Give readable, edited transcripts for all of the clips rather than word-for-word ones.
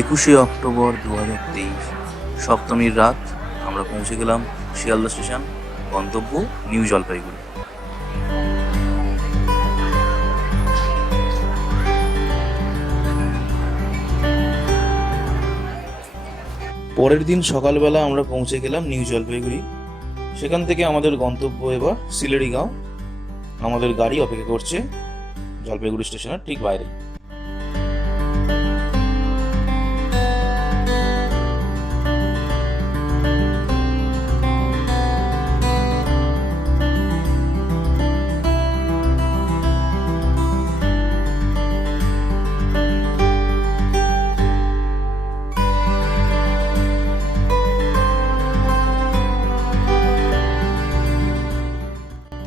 21শে October 2023 সপ্তমীর রাত আমরা পৌঁছে গেলাম শিয়ালদা স্টেশন, গন্তব্য নিউ জলপাইগুড়ি। পরের দিন সকালবেলা আমরা পৌঁছে গেলাম নিউ জলপাইগুড়ি। সেখান থেকে আমাদের গন্তব্য এবার সিলেড়িগাঁও। আমাদের গাড়ি অপেক্ষা করছে জলপাইগুড়ি স্টেশনের ঠিক বাইরে।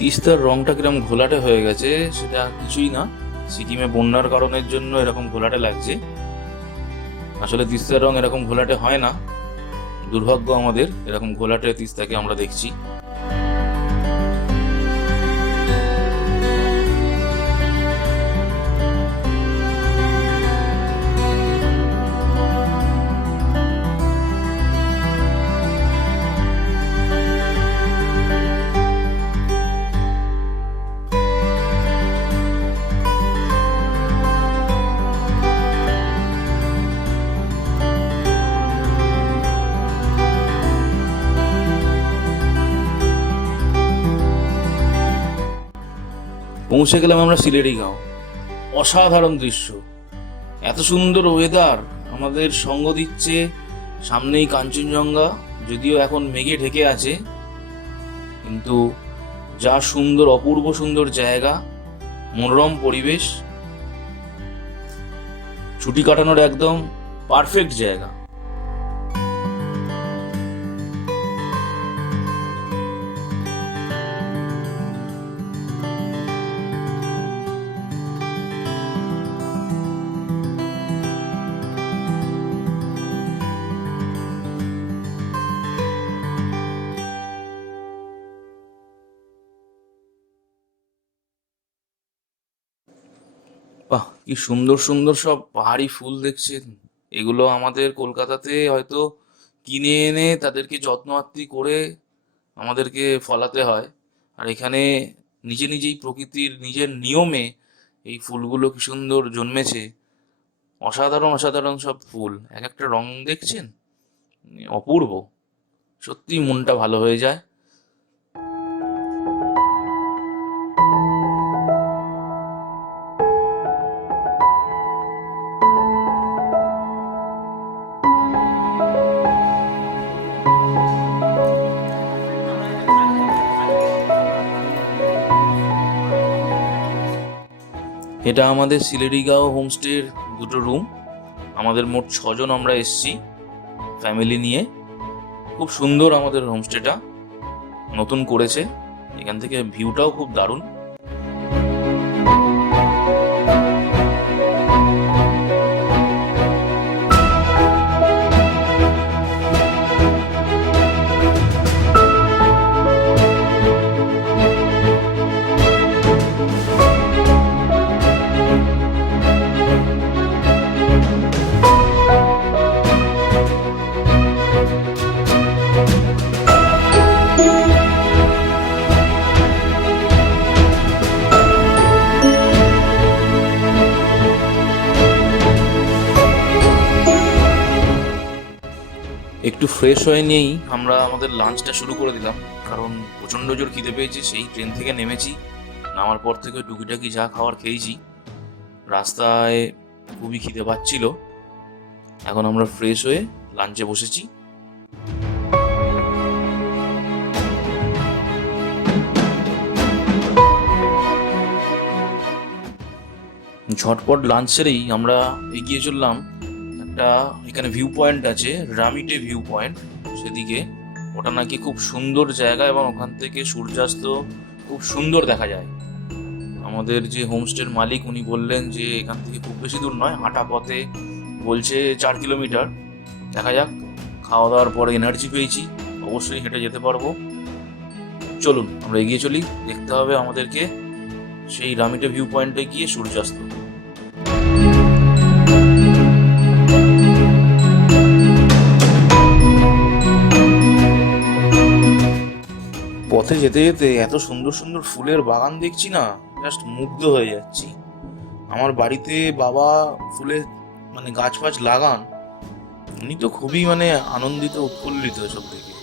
তিস্তার রংটা কিরকম ঘোলাটে হয়ে গেছে সেটা কিছুই না, সিকিমে বন্যার কারণের জন্য এরকম ঘোলাটে লাগছে। আসলে তিস্তার রং এরকম ঘোলাটে হয় না, দুর্ভাগ্য আমাদের, এরকম ঘোলাটে তিস্তাকে আমরা দেখছি। পৌঁছে গেলাম আমরা সিলেড়িগাঁও। অসাধারণ দৃশ্য, এত সুন্দর ওয়েদার আমাদের সঙ্গ দিচ্ছে। সামনেই কাঞ্চনজঙ্ঘা, যদিও এখন মেঘে ঢেকে আছে, কিন্তু যা সুন্দর, অপূর্ব সুন্দর জায়গা, মনোরম পরিবেশ, ছুটি কাটানোর একদম পারফেক্ট জায়গা। বাহ, কি সুন্দর সুন্দর সব পাহাড়ি ফুল দেখছেন। এগুলো আমাদের কলকাতাতে হয়তো কিনে এনে তাদেরকে যত্ন আত্তি করে আমাদেরকে ফলাতে হয়, আর এখানে নিজে নিজেই প্রকৃতির নিজের নিয়মে এই ফুলগুলো কি সুন্দর জন্মেছে। অসাধারণ অসাধারণ সব ফুল, এক একটা রং দেখছেন, অপূর্ব। সত্যি মনটা ভালো হয়ে যায়। এটা আমাদের সিলেড়িগাঁও হোমস্টের দুটো রুম। আমাদের মোট 6 জন আমরা এসছি ফ্যামিলি নিয়ে। খুব সুন্দর আমাদের হোমস্টেটা, নতুন করেছে। এখান থেকে ভিউটাও খুব দারুণ। একটু ফ্রেশ হয়ে নিয়েই আমরা আমাদের লাঞ্চটা শুরু করে দিলাম, কারণ প্রচণ্ড জোর খিদে পেয়েছে। সেই ট্রেন থেকে নেমেছি, নামার পর থেকে টুকিটাকি যা খাওয়ার খেয়েছি, রাস্তায় খুবই খিদে পাচ্ছিল। এখন আমরা ফ্রেশ হয়ে লাঞ্চে বসেছি। ঝটপট লাঞ্চ সেরেই আমরা এগিয়ে চললাম। এখানে ভিউ পয়েন্ট আছে, রামিটে ভিউ পয়েন্ট, সেদিকে। ওটা নাকি খুব সুন্দর জায়গা এবং ওখান থেকে সূর্যাস্ত খুব সুন্দর দেখা যায়। আমাদের যে হোমস্টের মালিক উনি বললেন যে এখান থেকে খুব বেশি দূর নয়, হাঁটা পথে বলছে 4 কিলোমিটার। দেখা যাক, খাওয়া দাওয়ার পরে এনার্জি পেয়েছি, অবশ্যই হেঁটে যেতে পারবো। চলুন আমরা এগিয়ে চলি, দেখতে হবে আমাদেরকে সেই রামিটে ভিউ পয়েন্টে গিয়ে সূর্যাস্ত। পথে যেতে যেতে এত সুন্দর সুন্দর ফুলের বাগান দেখছি না, জাস্ট মুগ্ধ হয়ে যাচ্ছি। আমার বাড়িতে বাবা ফুলের গাছ ফাছ লাগান, উনি তো খুবই আনন্দিত উৎফুল্লিত সব দেখে।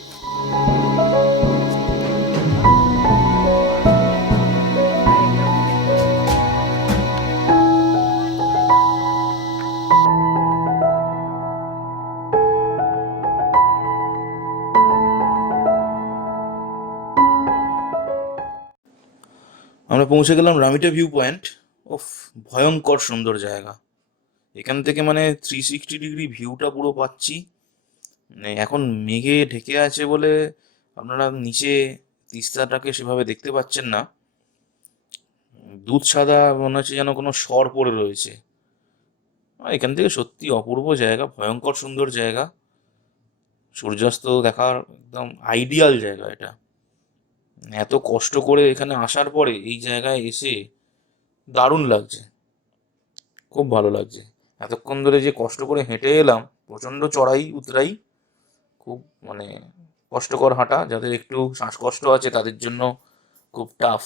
আমরা পৌঁছে গেলাম রামিটা ভিউ পয়েন্ট। ওফ, ভয়ঙ্কর সুন্দর জায়গা। এখান থেকে 360 ডিগ্রি ভিউটা পুরো পাচ্ছি। এখন মেঘে ঢেকে আছে বলে আপনারা নিচে তিস্তাটাকে সেভাবে দেখতে পাচ্ছেন না। দুধ সাদা মনে হচ্ছে যেন কোনো সর পড়ে রয়েছে। এখান থেকে সত্যি অপূর্ব জায়গা, ভয়ঙ্কর সুন্দর জায়গা। সূর্যাস্ত দেখার একদম আইডিয়াল জায়গা এটা। এত কষ্ট করে এখানে আসার পরে এই জায়গায় এসে দারুণ লাগছে, খুব ভালো লাগছে। এতক্ষণ ধরে যে কষ্ট করে হেঁটে এলাম, প্রচণ্ড চড়াই উতরাই, খুব কষ্টকর হাঁটা। যাদের একটু শ্বাসকষ্ট আছে তাদের জন্য খুব টাফ।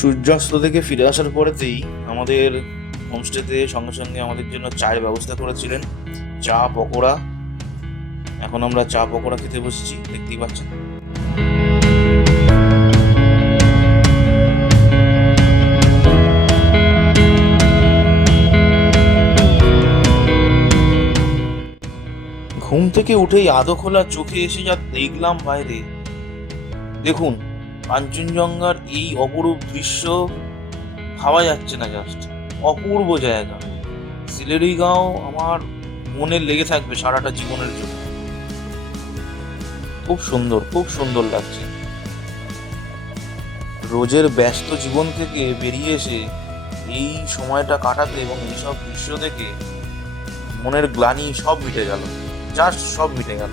সূর্যাস্ত থেকে ফিরে আসার পরেতেই আমাদের হোমস্টেতে সঙ্গে সঙ্গে আমাদের জন্য চায়ের ব্যবস্থা করেছিলেন, চা পকোড়া। এখন আমরা চা পকোড়া খেতে বসেছি, দেখতেই পাচ্ছেন। ঘুম থেকে উঠেই আধো খোলা চোখে এসে যা দেখলাম বাইরে, দেখুন কাঞ্চনজঙ্ঘার এই অপরূপ দৃশ্য ভাবা যাচ্ছে না, জাস্ট অপূর্ব জায়গা। সিলেরিগাঁও আমার মনে লেগে থাকবে সারাটা জীবনের জন্য। খুব সুন্দর, খুব সুন্দর লাগছে। রোজের ব্যস্ত জীবন থেকে বেরিয়ে এসে এই সময়টা কাটাতে এবং এইসব দৃশ্য দেখে মনের গ্লানি সব মিটে গেল, জাস্ট সব মিটে গেল।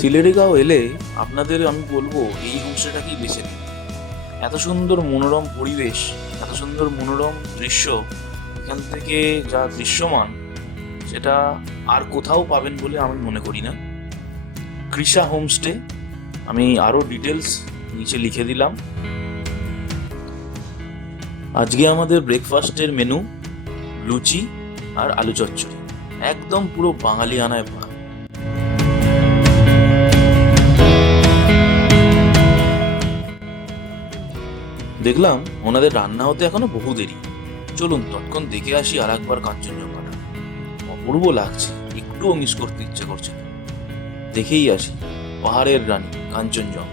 সিলেরিগাঁও এলে আপনাদের আমি বলবো এই হোমস্টেটাকেই বেছে নিন। এত সুন্দর মনোরম পরিবেশ, এত সুন্দর মনোরম দৃশ্য, এখান থেকে যা দৃশ্যমান সেটা আর কোথাও পাবেন বলে আমি মনে করি না। কৃষা হোমস্টে, আমি আরও ডিটেলস নিচে লিখে দিলাম। আজকে আমাদের ব্রেকফাস্টের মেনু লুচি আর আলু চচ্চড়ি, একদম পুরো বাঙালি আনায় ভরা। দেখলাম ওনাদের রান্না হতে এখনো বহু দেরি। চলুন তৎক্ষণ দেখে আসি আর একবার কাঞ্চনজঙ্ঘাটা। অপূর্ব লাগছে, একটুও মিস করতে ইচ্ছে করছে না। দেখেই আসি পাহাড়ের রানী কাঞ্চনজঙ্ঘা।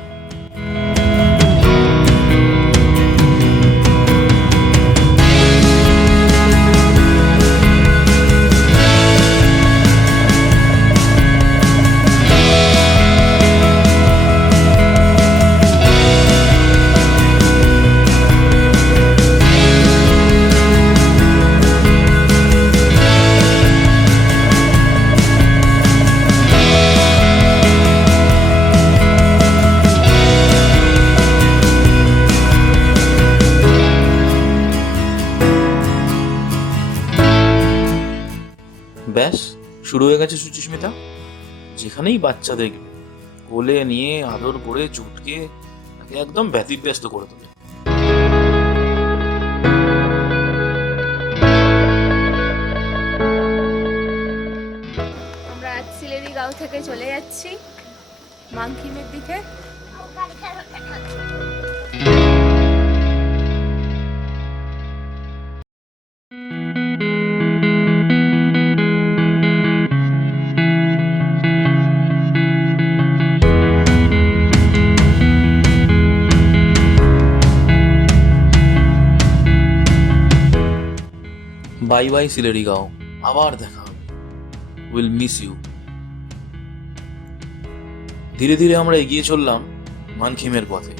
ব্যাস শুরু হয়ে গেছে সুচিস্মিতা। যেখানেই বাচ্চা দেখবে কোলে নিয়ে আদর করে চুটকে তাকে একদম ব্যতিব্যস্ত করে তোলে। আমরা আজ সিলেরিগাঁও থেকে চলে যাচ্ছি মাংকিমের দিকে। বাই বাই সিলেরিগাঁও, আবার দেখা হবে। Will miss you. ধীরে ধীরে আমরা এগিয়ে চললাম মানখিমের পথে।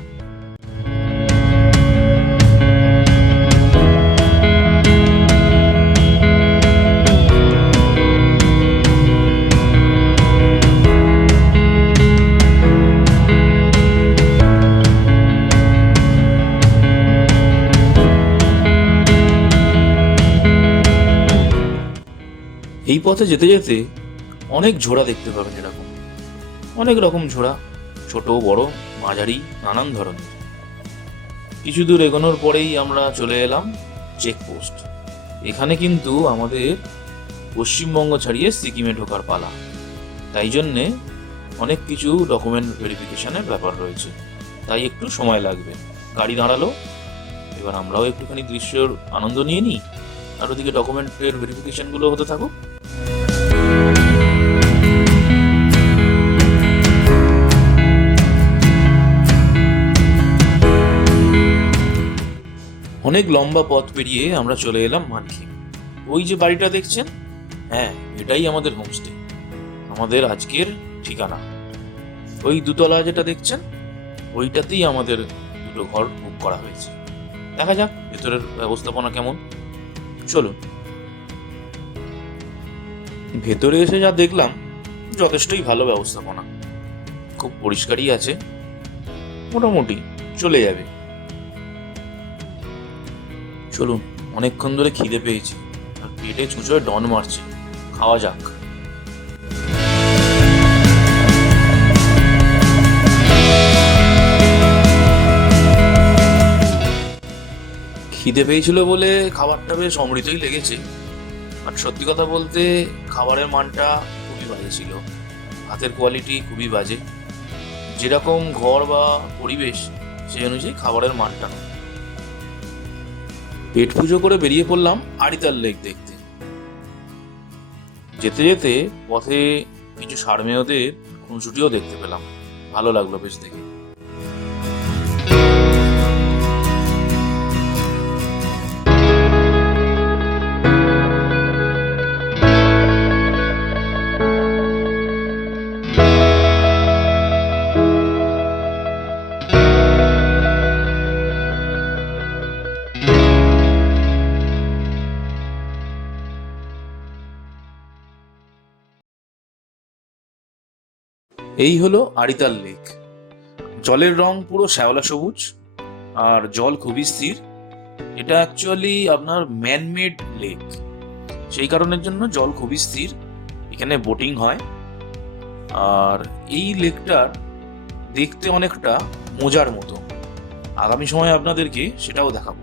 এই পথে যেতে যেতে অনেক ঝোড়া দেখতে পাবেন, এরকম অনেক রকম ঝোড়া, ছোট বড় মাঝারি নানান ধরনের। কিছু দূর এগোনোর পরেই আমরা চলে এলাম চেকপোস্ট। এখানে কিন্তু আমাদের পশ্চিমবঙ্গ ছাড়িয়ে সিকিমে ঢোকার পালা, তাই জন্যে অনেক কিছু ডকুমেন্ট ভেরিফিকেশনের ব্যাপার রয়েছে, তাই একটু সময় লাগবে। গাড়ি দাঁড়ালো, এবার আমরাও একটুখানি দৃশ্যের আনন্দ নিয়ে নিই, আর ওদিকে ডকুমেন্টের ভেরিফিকেশনগুলো হতে থাকুক। অনেক লম্বা পথ পেরিয়ে আমরা চলে এলাম মানখিম। ওই যে বাড়িটা দেখছেন, হ্যাঁ এটাই আমাদের হোমস্টে, আমাদের আজকের ঠিকানা। ওই দুতলা যেটা দেখছেন, ওইটাতেই আমাদের দুটো ঘর বুক করা হয়েছে। দেখা যাক ভেতরের ব্যবস্থাপনা কেমন, চলুন। ভেতরে এসে যা দেখলাম, যথেষ্টই ভালো ব্যবস্থাপনা, খুব পরিষ্কারই আছে, মোটামুটি চলে যাবে। চলুন, অনেকক্ষণ ধরে খিদে পেয়েছি আর পেটে চুঁচোয় ডন মারছে, খাওয়া যাক। খিদে পেয়েছিল বলে খাবারটা বেশ অমৃতই লেগেছে, আর সত্যি কথা বলতে খাবারের মানটা খুবই বাজে ছিল, হাতের কোয়ালিটি খুবই বাজে। যেরকম ঘর বা পরিবেশ সেই অনুযায়ী খাবারের মানটা নয়। পেট পুজো করে বেরিয়ে পড়লাম আড়িতাল লেক দেখতে। যেতে যেতে পথে কিছু সারমেয়দের খুনসুটিও দেখতে পেলাম, ভালো লাগলো বেশ দেখে। এই হলো আড়িতাল লেক। জলের রং পুরো শ্যাওলা সবুজ, আর জল খুবই স্থির। এটা অ্যাকচুয়ালি আপনার ম্যানমেড লেক, সেই কারণের জন্য জল খুবই স্থির। এখানে বোটিং হয়, আর এই লেকটার দেখতে অনেকটা মোজার মতো। আগামী সময়ে আপনাদেরকে সেটাও দেখাবো।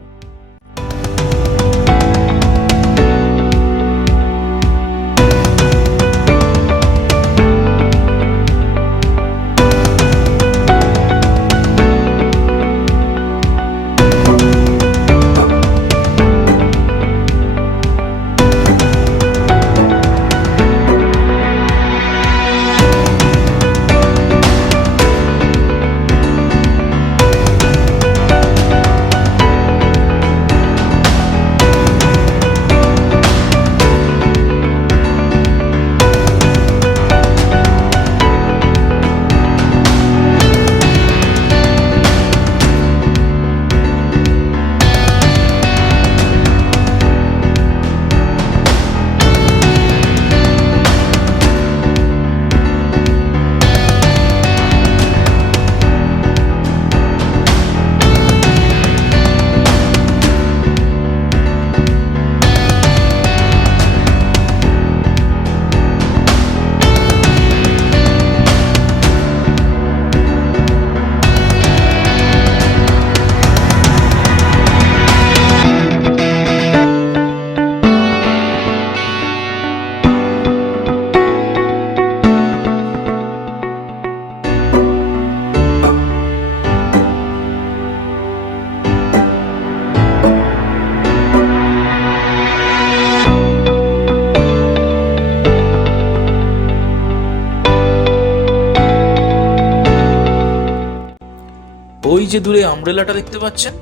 ওই যে দূরে আমব্রেলাটা দেখতে পাচ্ছেন,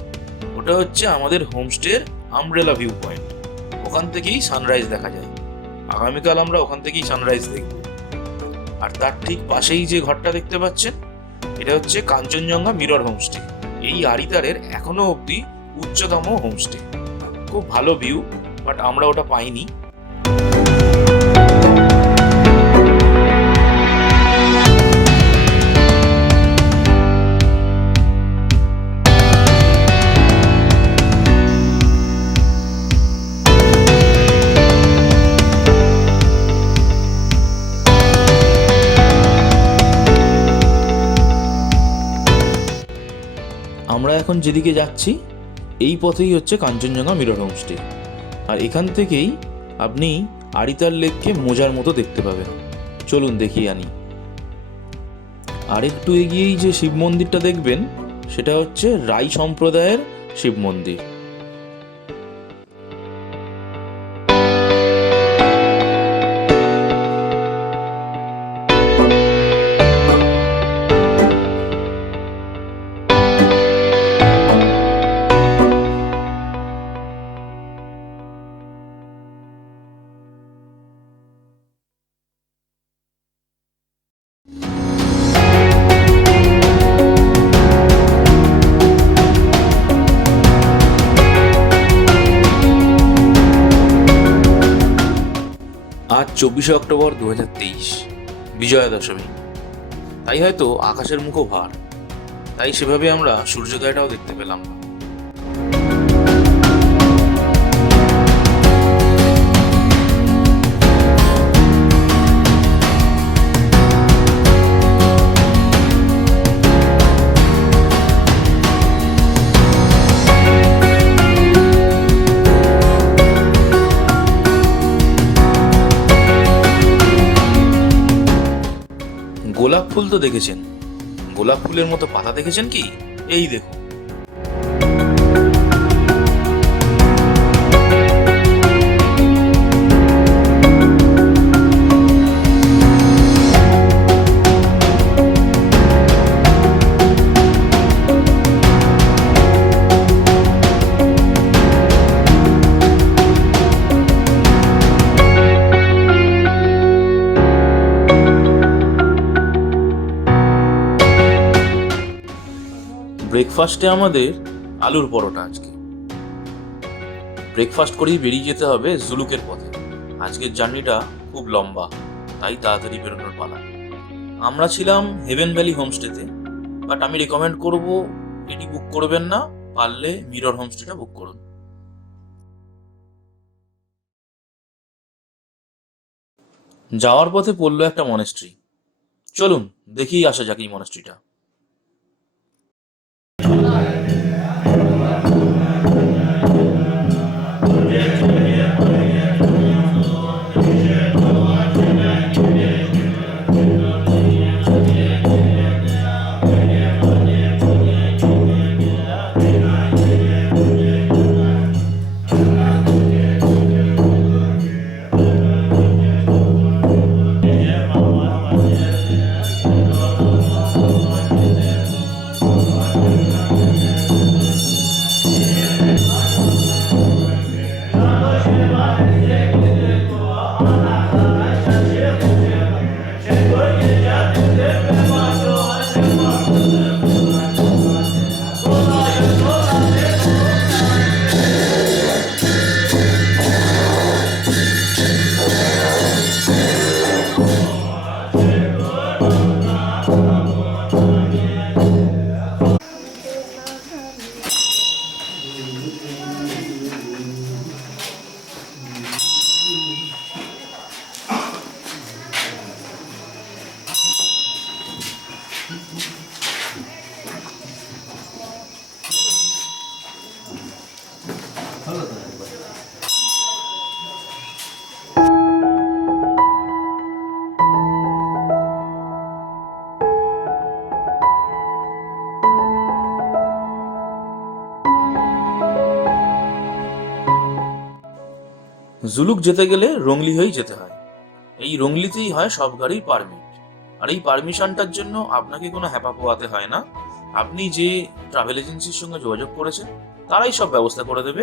ওটা হচ্ছে আমাদের হোমস্টের আমব্রেলা ভিউ পয়েন্ট। ওখান থেকেই সানরাইজ দেখা যায়। আগামীকাল আমরা ওখান থেকেই সানরাইজ দেখব। আর তার ঠিক পাশেই যে ঘরটা দেখতে পাচ্ছেন, এটা হচ্ছে কাঞ্চনজঙ্ঘা মিরর হোমস্টে, এই আড়িতালের এখনো অবধি উচ্চতম হোমস্টে। খুব ভালো ভিউ, বাট আমরা ওটা পাইনি। আমরা এখন যেদিকে যাচ্ছি এই পথেই হচ্ছে কাঞ্চনজঙ্ঘা মিরর হোমস্টে, আর এখান থেকেই আপনি আড়িতার লেককে মোজার মতো দেখতে পাবেন। চলুন দেখিয়ে আনি। আর একটু এগিয়েই যে শিব মন্দিরটা দেখবেন সেটা হচ্ছে রাই সম্প্রদায়ের শিব মন্দির। আজ 24শে অক্টোবর 2023, বিজয়া দশমী। তাই হয়তো আকাশের মুখও ভার, তাই সেভাবে আমরা সূর্যোদয়টাও দেখতে পেলাম না। গোলাপ ফুল তো দেখেছেন, গোলাপ ফুলের মতো পাতা দেখেছেন কি? এই দেখুন। ব্রেকফাস্টে আমাদের আলুর পরোটা। আজকে ব্রেকফাস্ট করেই বেরিয়ে যেতে হবে জুলুকের পথে। আজকের জার্নিটা খুব লম্বা, তাই তাড়াতাড়ি বেরোনোর পালা। আমরা ছিলাম হেভেন ভ্যালি হোমস্টেতে, বাট আমি রেকমেন্ড করব এটি বুক করবেন না, পারলে মিরর হোমস্টেটা বুক করুন। যাওয়ার পথে পড়লো একটা মনেস্ট্রি। চলুন দেখেই আসা যাক এই মনেস্ট্রিটা। জুলুক যেতে গেলে রংলি হয়েই যেতে হয়। এই রংলিতেই হয় সব গাড়ির পারমিট, আর এই পারমিশনটার জন্য আপনাকে কোনো হ্যাপা পোয়াতে হয় না। আপনি যে ট্রাভেল এজেন্সির সঙ্গে যোগাযোগ করেছেন তারাই সব ব্যবস্থা করে দেবে,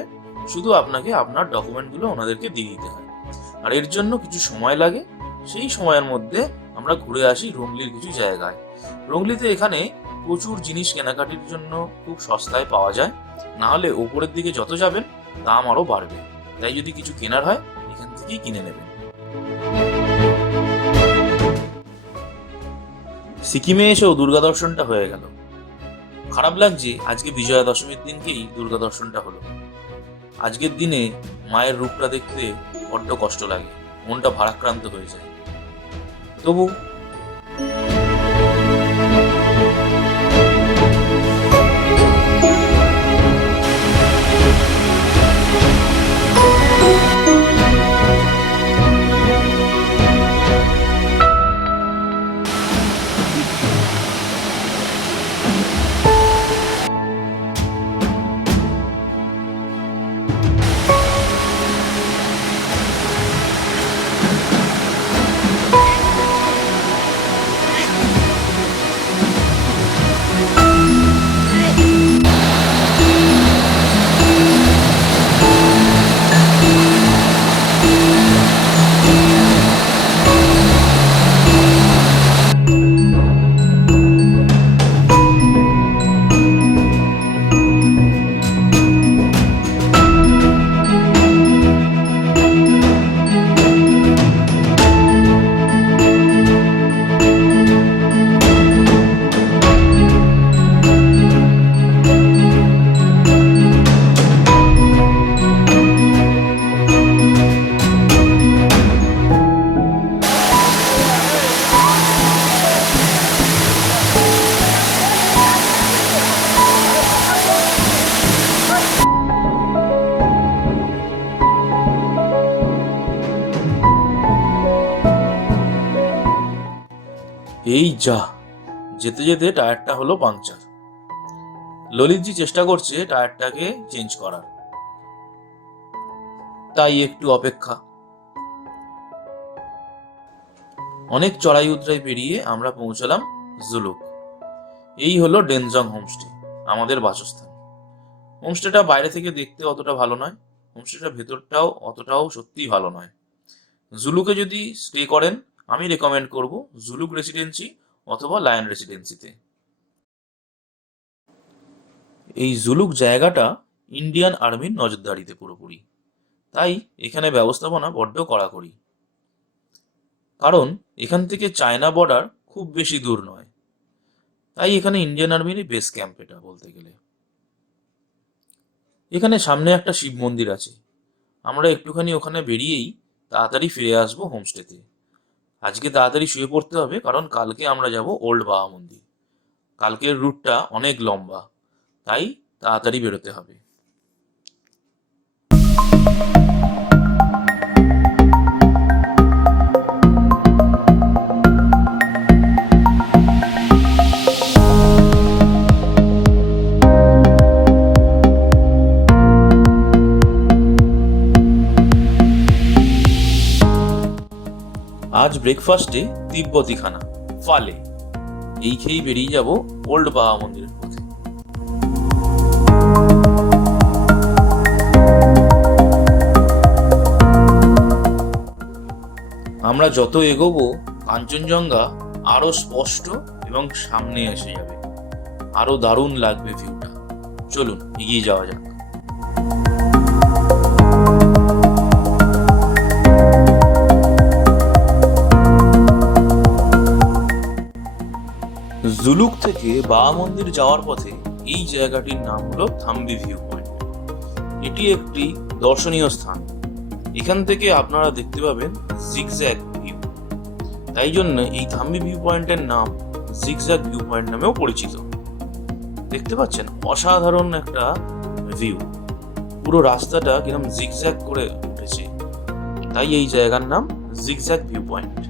শুধু আপনাকে আপনার ডকুমেন্টগুলো ওনাদেরকে দিয়ে দিতে হয়। আর এর জন্য কিছু সময় লাগে, সেই সময়ের মধ্যে আমরা ঘুরে আসি রংলির কিছু জায়গায়। রংলিতে এখানে প্রচুর জিনিস কেনাকাটির জন্য খুব সস্তায় পাওয়া যায়, না হলে ওপরের দিকে যত যাবেন দাম আরও বাড়বে। তাই যদি কিছু কেনার হয় এখান থেকেই কিনে নেবেন। সিকিমে এসেও দুর্গা দর্শনটা হয়ে গেল। খারাপ লাগছে আজকে বিজয়া দশমীর দিনকেই দুর্গা দর্শনটা হলো। আজকের দিনে মায়ের রূপটা দেখতে বড্ড কষ্ট লাগে, মনটা ভারাক্রান্ত হয়ে যায়। তবু এই যা, যেতে যেতে টায়ারটা হলো পাংচার। ললিতজি চেষ্টা করছে টায়ারটাকে চেঞ্জ করার, তাই একটু অপেক্ষা। অনেক চড়াই উতরাই পেরিয়ে আমরা পৌঁছলাম জুলুক। এই হলো ডেনজং হোমস্টে, আমাদের বাসস্থান। হোমস্টেটা বাইরে থেকে দেখতে অতটা ভালো নয়, হোমস্টেটা ভেতরটাও অতটাও সত্যিই ভালো নয়। জুলুকে যদি স্টে করেন, আমি রেকমেন্ড করব জুলুক রেসিডেন্সি অথবা লায়ন রেসিডেন্সিতে। এই জুলুক জায়গাটা ইন্ডিয়ান আর্মির নজরদারিতে পুরোপুরি, তাই এখানে ব্যবস্থাপনা বড্ড কড়াকড়ি। কারণ এখান থেকে চায়না বর্ডার খুব বেশি দূর নয়, তাই এখানে ইন্ডিয়ান আর্মির বেস ক্যাম্প এটা বলতে গেলে। এখানে সামনে একটা শিব মন্দির আছে, আমরা একটুখানি ওখানে বেরিয়েই তাড়াতাড়ি ফিরে আসবো হোমস্টেতে। আজকে তাড়াতাড়ি শুয়ে পড়তে হবে, কারণ কালকে আমরা যাব ওল্ড বাবা মন্দির। কালকের রুটটা অনেক লম্বা, তাই তাড়াতাড়ি বেরোতে হবে। আজ ব্রেকফাস্টে তিব্বতী খানা ফালে, এই খেয়েই বেরিয়ে যাব ওল্ড বাবা মন্দিরের পথে। আমরা যত এগোবো কাঞ্চনজঙ্ঘা আরো স্পষ্ট এবং সামনে এসে যাবে, আরো দারুণ লাগবে ভিউটা। চলুন এগিয়ে যাওয়া যাক। জুলুক থেকে বাবা মন্দির যাওয়ার পথে এই জায়গাটির নাম হলো থাম্বি ভিউ পয়েন্ট। এটি একটি দর্শনীয় স্থান। এখান থেকে আপনারা দেখতে পাবেন জিগজ্যাগ ভিউ, তাই জন্য এই থাম্বি ভিউ পয়েন্টের নাম জিগজ্যাগ ভিউ পয়েন্ট নামেও পরিচিত। দেখতে পাচ্ছেন অসাধারণ একটা ভিউ, পুরো রাস্তাটা কিরকম জিগজ্যাগ করে উঠেছে, তাই এই জায়গার নাম জিগজ্যাগ ভিউ পয়েন্ট।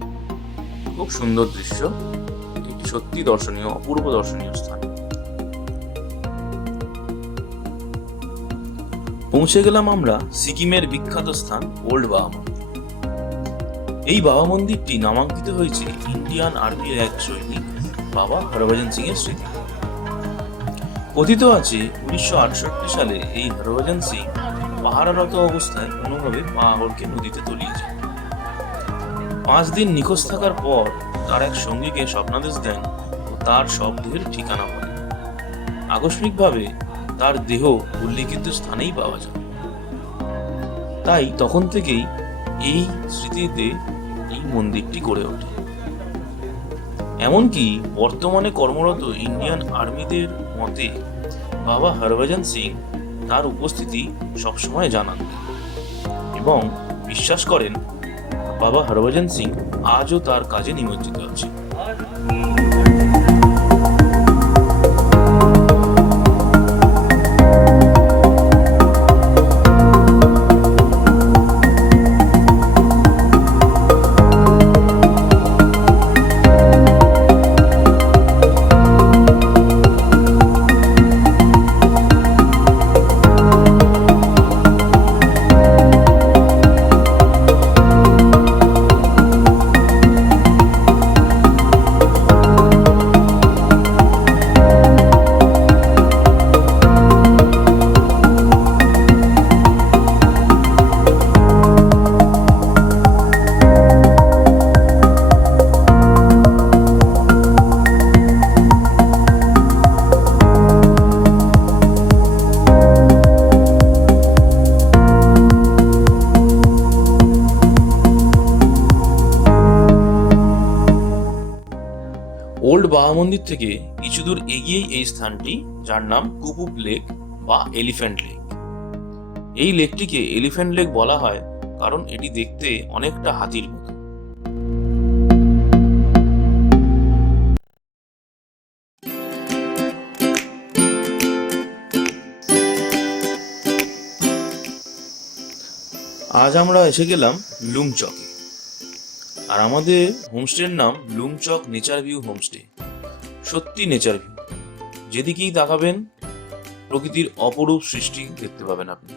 খুব সুন্দর দৃশ্য, একটি সত্যি দর্শনীয়, অপূর্ব দর্শনীয় স্থান। পৌঁছে গেলাম আমরা সিকিমের বিখ্যাত স্থান ওল্ড বাবা মন্দির। এই বাবা মন্দিরটি নামাঙ্কিত হয়েছে ইন্ডিয়ান আর্মির এক সৈনিক বাবা হরভজন সিং এর স্মৃতি। কথিত আছে 1968 সালে এই হরভজন সিং পাহারারত অবস্থায় কোনোভাবে পাহাড়কে নদীতে তলিয়ে যায়। 5 দিন নিখোঁজ থাকার পর তার এক সঙ্গীকে স্বপ্নাদেশ দেন ও তার শবদেহের ঠিকানা বলেন। আকস্মিকভাবে তার দেহ উল্লিখিত স্থানেই পাওয়া যায়, তাই তখন থেকেই এই স্মৃতিতে এই মন্দিরটি গড়ে ওঠে। এমনকি বর্তমানে কর্মরত ইন্ডিয়ান আর্মিদের মতে বাবা হরভজন সিং তার উপস্থিতি সবসময় জানান এবং বিশ্বাস করেন বাবা হরভজন সিং আজও তার কাজে নিমজ্জিত আছে। ওল্ড বাবা মন্দির থেকে কিছু দূর এগিয়েই এই স্থানটি, যার নাম কুপুপ লেক বা এলিফ্যান্ট লেক। এই লেকটিকে এলিফ্যান্ট লেক বলা হয় কারণ এটি দেখতে অনেকটা হাতির মতো। আজ আমরা এসে গেলাম লুংচকে। আর আমাদের হোমস্টের নাম লুংচক নেচার ভিউ হোমস্টে। সত্যি নেচার ভিউ, যেদিকেই তাকাবেন প্রকৃতির অপরূপ সৃষ্টি দেখতে পাবেন আপনি।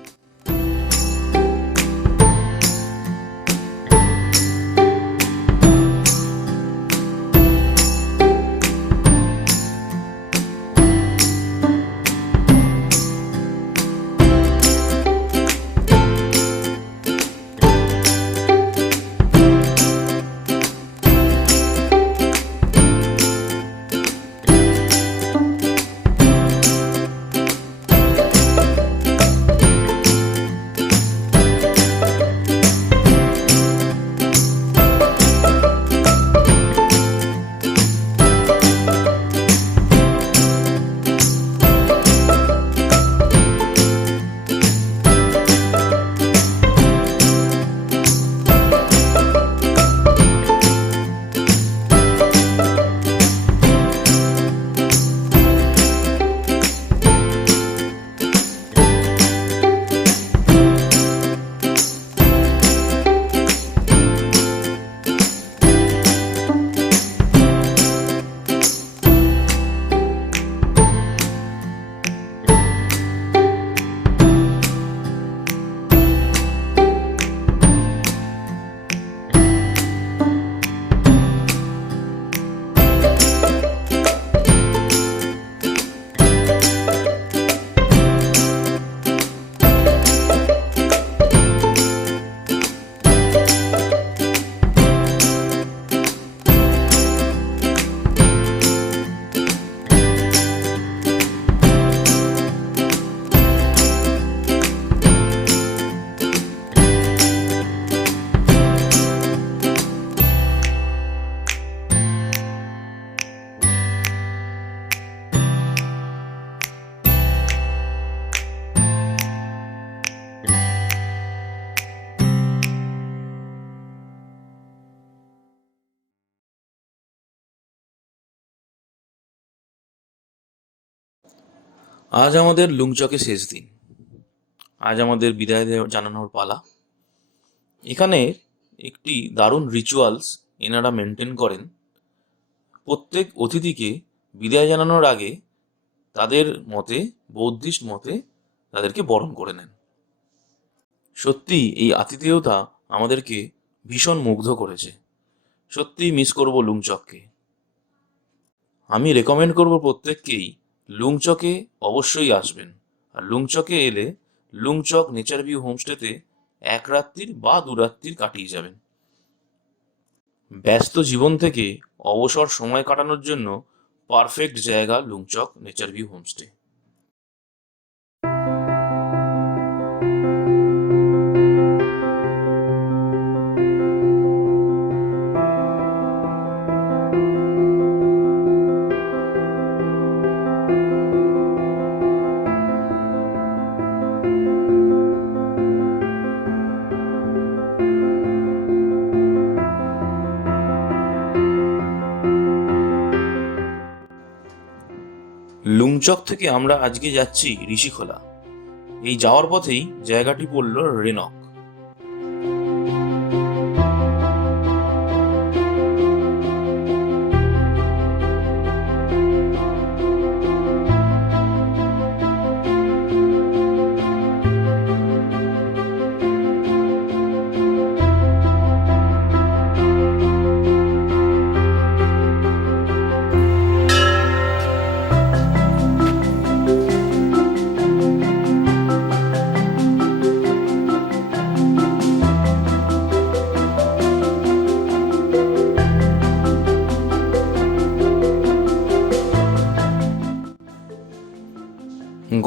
আজ আমাদের লুংচকে শেষ দিন। আজ আমাদের বিদায় জানানোর পালা। এখানে একটি দারুণ রিচুয়ালস এনারা মেনটেন করেন। প্রত্যেক অতিথিকে বিদায় জানানোর আগে তাদের মতে, বৌদ্ধিস্ট মতে, তাদেরকে বরণ করে নেন। সত্যি এই আতিথেয়তা আমাদেরকে ভীষণ মুগ্ধ করেছে। সত্যি মিস করব লুংচককে। আমি রেকমেন্ড করব প্রত্যেককেই লুংচকে অবশ্যই আসবেন। আর লুংচকে এলে লুংচক নেচার ভিউ হোমস্টেতে এক রাত্রির বা দু রাত্রির কাটিয়ে যাবেন। ব্যস্ত জীবন থেকে অবসর সময় কাটানোর জন্য পারফেক্ট জায়গা লুংচক নেচার ভিউ হোমস্টে। লুংচক থেকে আমরা আজকে যাচ্ছি ঋষিখোলা। এই যাওয়ার পথেই জায়গাটি পড়ল রেনক।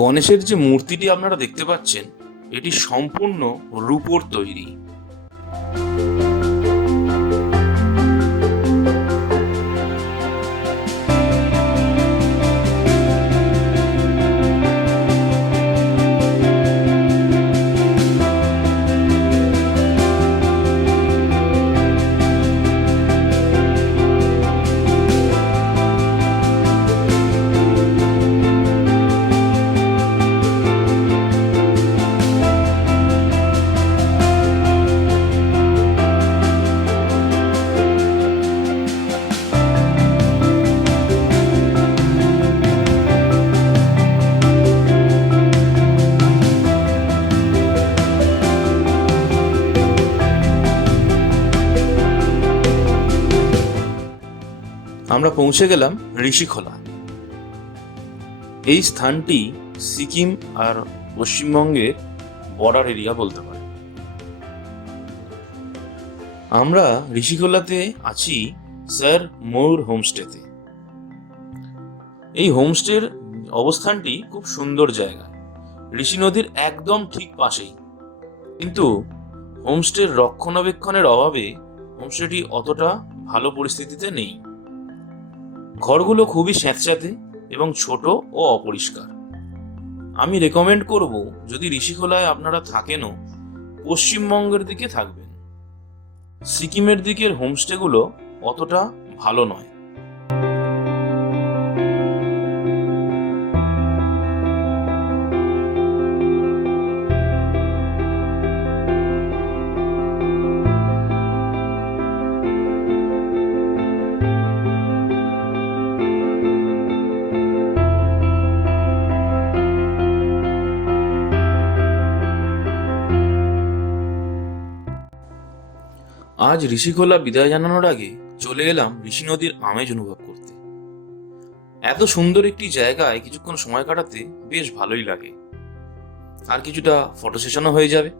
গণেশের যে মূর্তিটি আপনারা দেখতে পাচ্ছেন, এটি সম্পূর্ণ রূপোর তৈরি। আমরা পৌঁছে গেলাম ঋষিখোলা। এই স্থানটি সিকিম আর পশ্চিমবঙ্গের বর্ডার এরিয়া বলতে পারে। আমরা ঋষিখোলাতে আছি স্যার ময়ূর হোমস্টেতে। এই হোমস্টের অবস্থানটি খুব সুন্দর জায়গায়, ঋষি নদীর একদম ঠিক পাশেই। কিন্তু হোমস্টের রক্ষণাবেক্ষণের অভাবে হোমস্টেটি অতটা ভালো পরিস্থিতিতে নেই। ঘরগুলো খুবই স্যাঁতস্যাঁতে এবং ছোট ও অপরিষ্কার। আমি রেকমেন্ড করব, যদি ঋষিখোলায় আপনারা থাকেনও, পশ্চিমবঙ্গের দিকে থাকবেন। সিকিমের দিকের হোমস্টেগুলো অতটা ভালো নয়। আজ ঋষিখোলা বিদায় জানানোর আগে চলে এলাম ঋষি নদীর আমেজ অনুভব করতে। এত সুন্দর একটি জায়গায় কিছুক্ষণ সময় কাটাতে বেশ ভালোই লাগে, আর কিছুটা ফটো সেশনও হয়ে যাবে।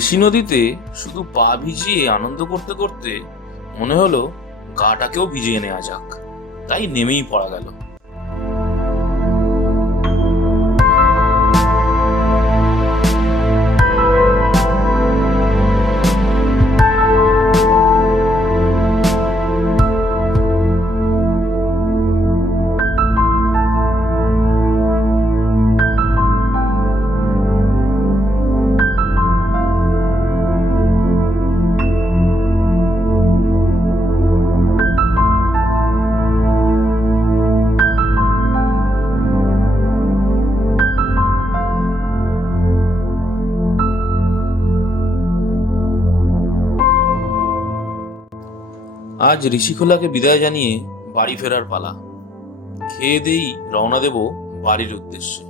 ঋষি নদীতে শুধু পা ভিজিয়ে আনন্দ করতে করতে মনে হলো গাটাকেও ভিজিয়ে নেওয়া যাক, তাই নেমেই পড়া গেল। আজ ঋষিখোলাকে বিদায় জানিয়ে বাড়ি ফেরার পালা। খেয়ে দেই রওনা দেব বাড়ির উদ্দেশ্যে।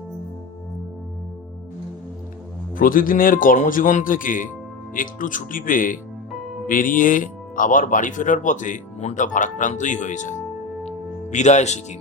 প্রতিদিনের কর্মজীবন থেকে একটু ছুটি পেয়ে বেরিয়ে আবার বাড়ি ফেরার পথে মনটা ভারাক্রান্তই হয়ে যায়। বিদায় সিকিম।